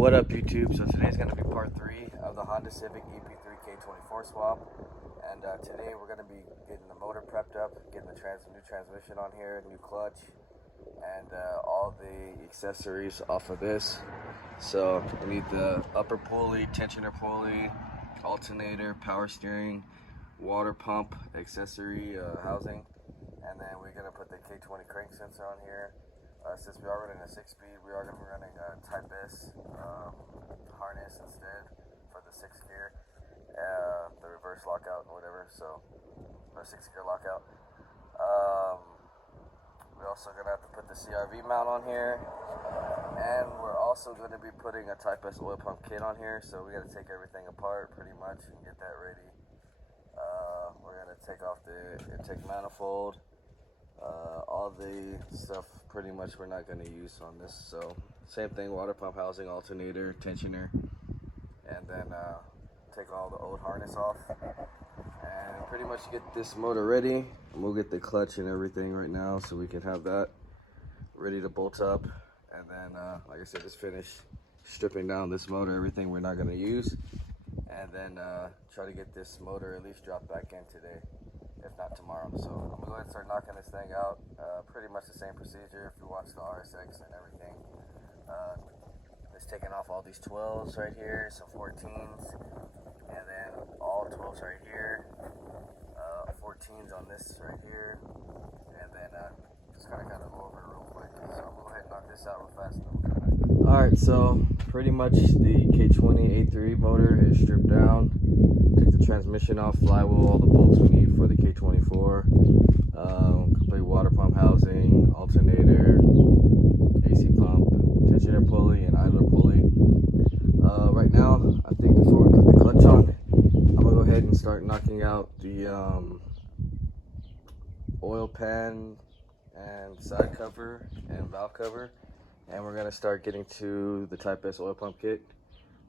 What up, YouTube? So today's going to be part 3 of the Honda Civic ep3 k24 swap, and today we're going to be getting the motor prepped up, getting the new transmission on here, new clutch, and all the accessories off of this. So we need the upper pulley, tensioner pulley, alternator, power steering, water pump, accessory housing, and then we're going to put the K20 crank sensor on here. Since we are running a 6-speed, we are going to be running a Type S harness instead for the 6th gear, the reverse lockout and whatever, so, or 6th gear lockout. We're also going to have to put the CRV mount on here, and we're also going to be putting a Type S oil pump kit on here, so we got to take everything apart pretty much and get that ready. We're going to take off the intake manifold. All the stuff pretty much we're not going to use on this, so same thing, water pump housing, alternator, tensioner, and then take all the old harness off and pretty much get this motor ready. And we'll get the clutch and everything right now so we can have that ready to bolt up, and then like I said, just finish stripping down this motor, everything we're not going to use, and then try to get this motor at least dropped back in today, if not tomorrow. So I'm gonna go ahead and start knocking this thing out. Pretty much the same procedure if you watch the RSX and everything. Just taking off all these 12s right here, some 14s, and then all 12s right here, 14s on this right here, and then just kind of go over it real quick. So I'm gonna go ahead and knock this out real fast. Alright, so pretty much the K20 A3 motor is stripped down. Take the transmission off, flywheel, all the bolts we need for the K24, complete water pump housing, alternator, AC pump, tensioner pulley, and idler pulley. Right now, I think before we put the clutch on, I'm going to go ahead and start knocking out the oil pan and side cover and valve cover, and we're going to start getting to the Type S oil pump kit.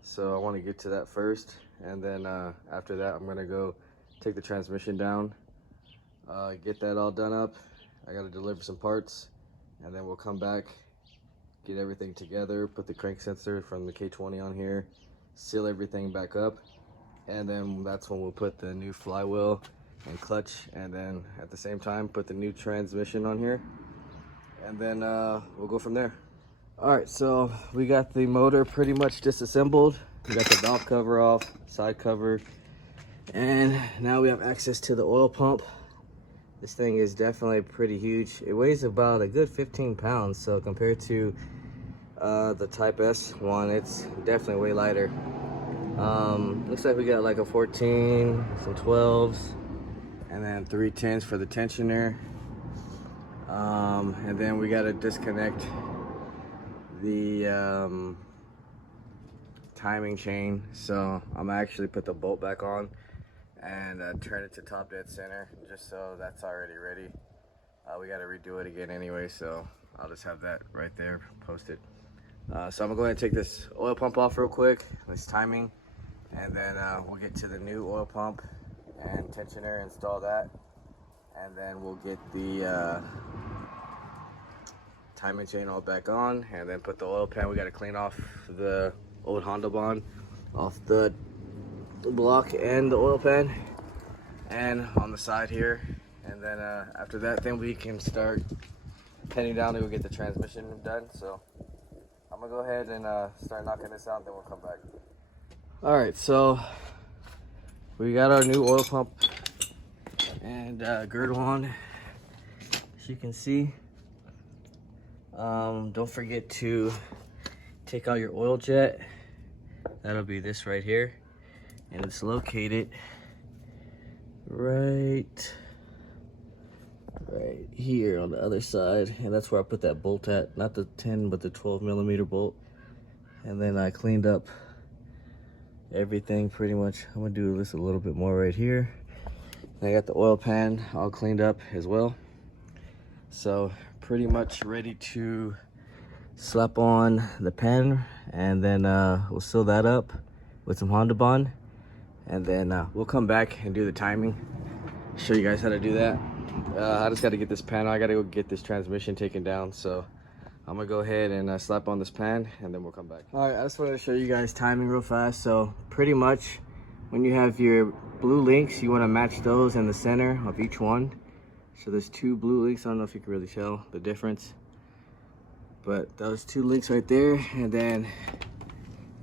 So I want to get to that first, and then after that I'm going to go take the transmission down, get that all done up. I got to deliver some parts, and then we'll come back, get everything together, put the crank sensor from the K20 on here, seal everything back up, and then that's when we'll put the new flywheel and clutch, and then at the same time put the new transmission on here, and then we'll go from there. Alright, so we got the motor pretty much disassembled. We got the valve cover off, side cover, and now we have access to the oil pump. This thing is definitely pretty huge. It weighs about a good 15 pounds, so compared to the Type S one, it's definitely way lighter. Looks like we got like a 14, some 12s, and then 3 10s for the tensioner. And then we got to disconnect the timing chain, so I'm actually put the bolt back on and turn it to top dead center, just so that's already ready. We got to redo it again anyway, so I'll just have that right there posted. So I'm gonna go ahead and take this oil pump off real quick, this timing, and then we'll get to the new oil pump and tensioner, install that, and then we'll get the timing chain all back on, and then put the oil pan. We got to clean off the old Honda bond off the block and the oil pan and on the side here, and then after that, then we can start heading down to go get the transmission done. So I'm gonna go ahead and start knocking this out, and then we'll come back. All right, so we got our new oil pump and girdle on, as you can see. Don't forget to take out your oil jet. That'll be this right here, and it's located right here on the other side, and that's where I put that bolt at, not the 10 but the 12mm bolt. And then I cleaned up everything pretty much. I'm gonna do this a little bit more right here. And I got the oil pan all cleaned up as well, so pretty much ready to slap on the pan, and then we'll seal that up with some Honda bond, and then we'll come back and do the timing, show you guys how to do that. I just got to get this pan. I got to go get this transmission taken down, so I'm gonna go ahead and slap on this pan, and then we'll come back. All right, I just wanted to show you guys timing real fast. So pretty much when you have your blue links, you want to match those in the center of each one. So there's 2 blue links. I don't know if you can really tell the difference, but those 2 links right there, and then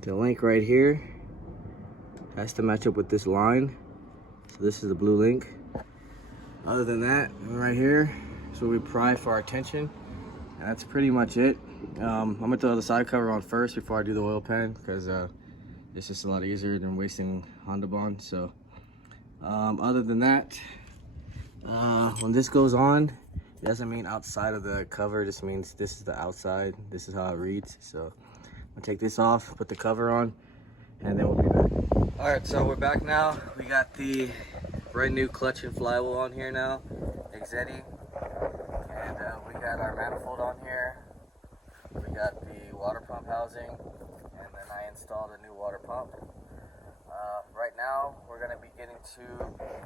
the link right here has to match up with this line. So this is the blue link. Other than that, right here is where we pry for our tension. And that's pretty much it. I'm gonna throw the side cover on first before I do the oil pan, because it's just a lot easier than wasting Honda Bond. So other than that, when this goes on, it doesn't mean outside of the cover, it just means this is the outside. This is how it reads. So I'm gonna take this off, put the cover on, and then we'll be back. All right, so we're back now. We got the brand new clutch and flywheel on here now, Exetti. And we got our manifold on here. We got the water pump housing, and then I installed a new water pump. Right now, we're gonna be getting to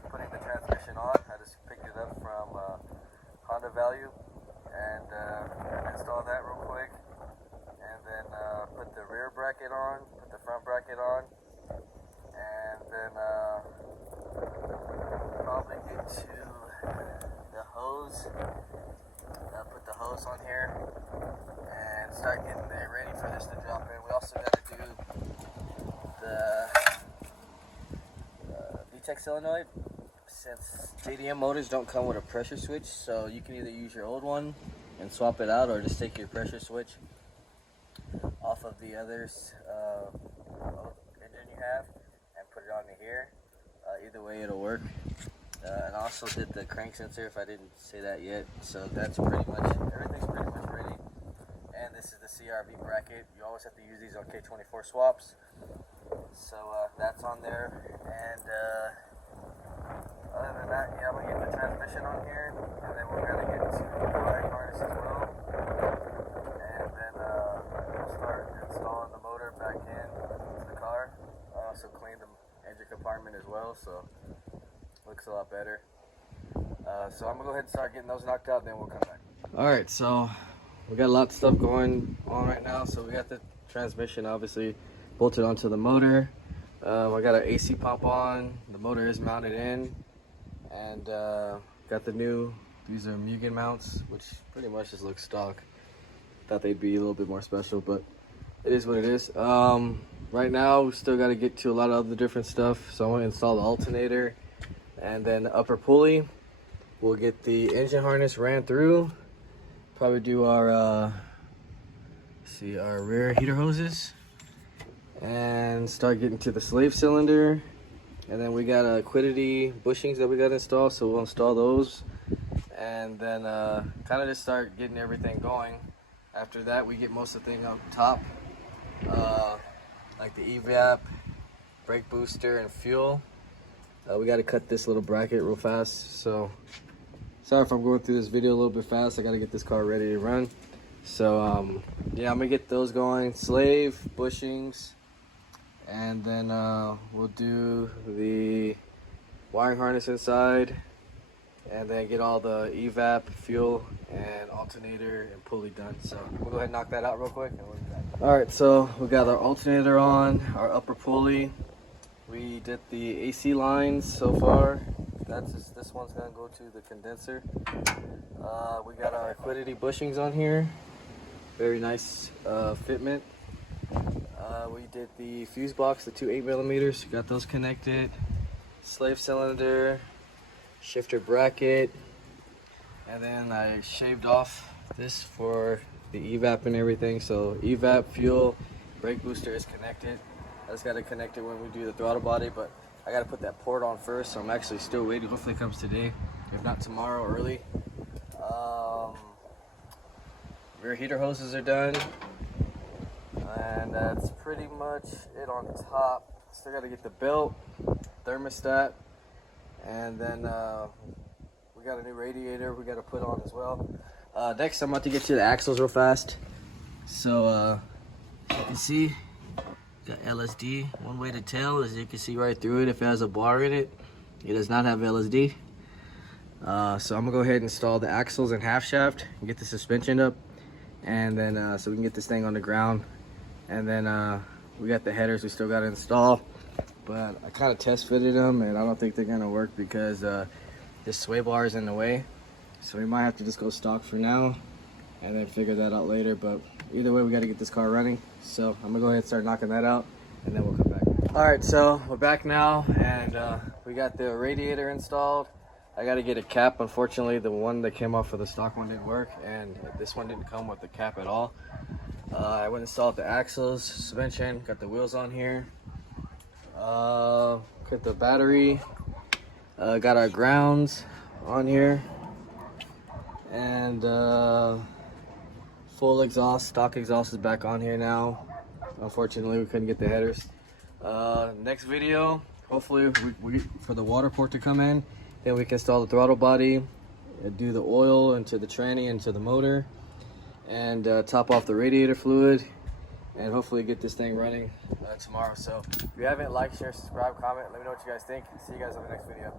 putting the transmission on. I just picked it up from Honda Value, and install that real quick. And then put the rear bracket on, put the front bracket on, and then probably get to the hose. Put the hose on here and start getting it ready for this to drop in. We also got to do the VTEC solenoid. Since JDM motors don't come with a pressure switch, so you can either use your old one and swap it out, or just take your pressure switch off of the other's engine you have and put it onto here. Either way, it'll work. And I also did the crank sensor, if I didn't say that yet. So that's pretty much, everything's pretty much ready. And this is the CRV bracket. You always have to use these on K24 swaps. So that's on there. And other than that, yeah, I'm gonna get the transmission on here. And then we're gonna get to the wiring harness as well. And then we'll start installing the motor back in to the car. I also cleaned the engine compartment as well, so looks a lot better. So I'm gonna go ahead and start getting those knocked out, then we'll come back. All right, so we got a lot of stuff going on right now. So we got the transmission obviously bolted onto the motor. I got an AC pump on. The motor is mounted in, and got the new, these are Mugen mounts, which pretty much just look stock. Thought they'd be a little bit more special, but it is what it is. Right now we still got to get to a lot of other different stuff. So I'm gonna install the alternator, and then the upper pulley. We'll get the engine harness ran through. Probably do our our rear heater hoses, and start getting to the slave cylinder. And then we got Quiddity bushings that we got installed, so we'll install those, and then kind of just start getting everything going. After that, we get most of the thing up top, like the evap, brake booster, and fuel. We got to cut this little bracket real fast, so sorry if I'm going through this video a little bit fast. I got to get this car ready to run. So yeah, I'm gonna get those going, slave, bushings, and then we'll do the wiring harness inside, and then get all the evap, fuel, and alternator and pulley done. So we'll go ahead and knock that out real quick, and we'll be back. All right, so we got our alternator on, our upper pulley. We did the AC lines so far. This one's gonna go to the condenser. We got our Quiddity bushings on here. Very nice fitment. We did the fuse box, the 2 8mm. Got those connected. Slave cylinder, shifter bracket, and then I shaved off this for the evap and everything. So evap, fuel, brake booster is connected. I just got to connect it when we do the throttle body, but I got to put that port on first, so I'm actually still waiting. Hopefully it comes today, if not tomorrow early. Rear heater hoses are done, and that's pretty much it on top. Still got to get the belt, thermostat, and then we got a new radiator we got to put on as well. Next, I'm about to get to the axles real fast. So as you can see, got LSD. One way to tell is you can see right through it if it has a bar in it. It does not have LSD. So I'm gonna go ahead and install the axles and half shaft and get the suspension up. and then so we can get this thing on the ground. And then we got the headers we still got to install, but I kind of test fitted them and I don't think they're gonna work because this sway bar is in the way, so we might have to just go stock for now and then figure that out later. But either way, we got to get this car running, so I'm gonna go ahead and start knocking that out and then we'll come back. All right, so we're back now, and we got the radiator installed. I got to get a cap. Unfortunately, the one that came off of the stock one didn't work, and this one didn't come with the cap at all. I went and installed the axles, suspension, got the wheels on here, got the battery, got our grounds on here, and full exhaust, stock exhaust is back on here now. Unfortunately, we couldn't get the headers. Next video, hopefully we for the water port to come in, then we can install the throttle body, do the oil into the tranny, into the motor, and top off the radiator fluid, and hopefully get this thing running tomorrow. So if you haven't, like, share, subscribe, comment, let me know what you guys think. See you guys on the next video.